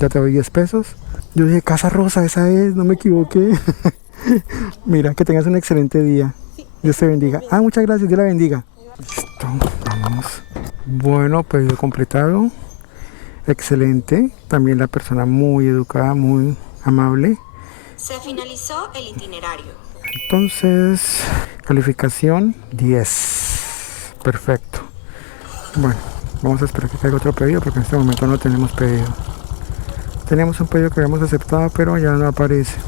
ya te doy 10 pesos. Yo dije, Casa Rosa, esa es, no me equivoqué. Mira, que tengas un excelente día. Dios te bendiga. Ah, muchas gracias, Dios la bendiga. Listo, vamos. Bueno, pedido completado. Excelente. También la persona muy educada, muy amable. Se finalizó el itinerario. Entonces, calificación 10. Perfecto. Bueno, vamos a esperar que caiga otro pedido porque en este momento no tenemos pedido. Teníamos un pedido que habíamos aceptado, pero ya no aparece.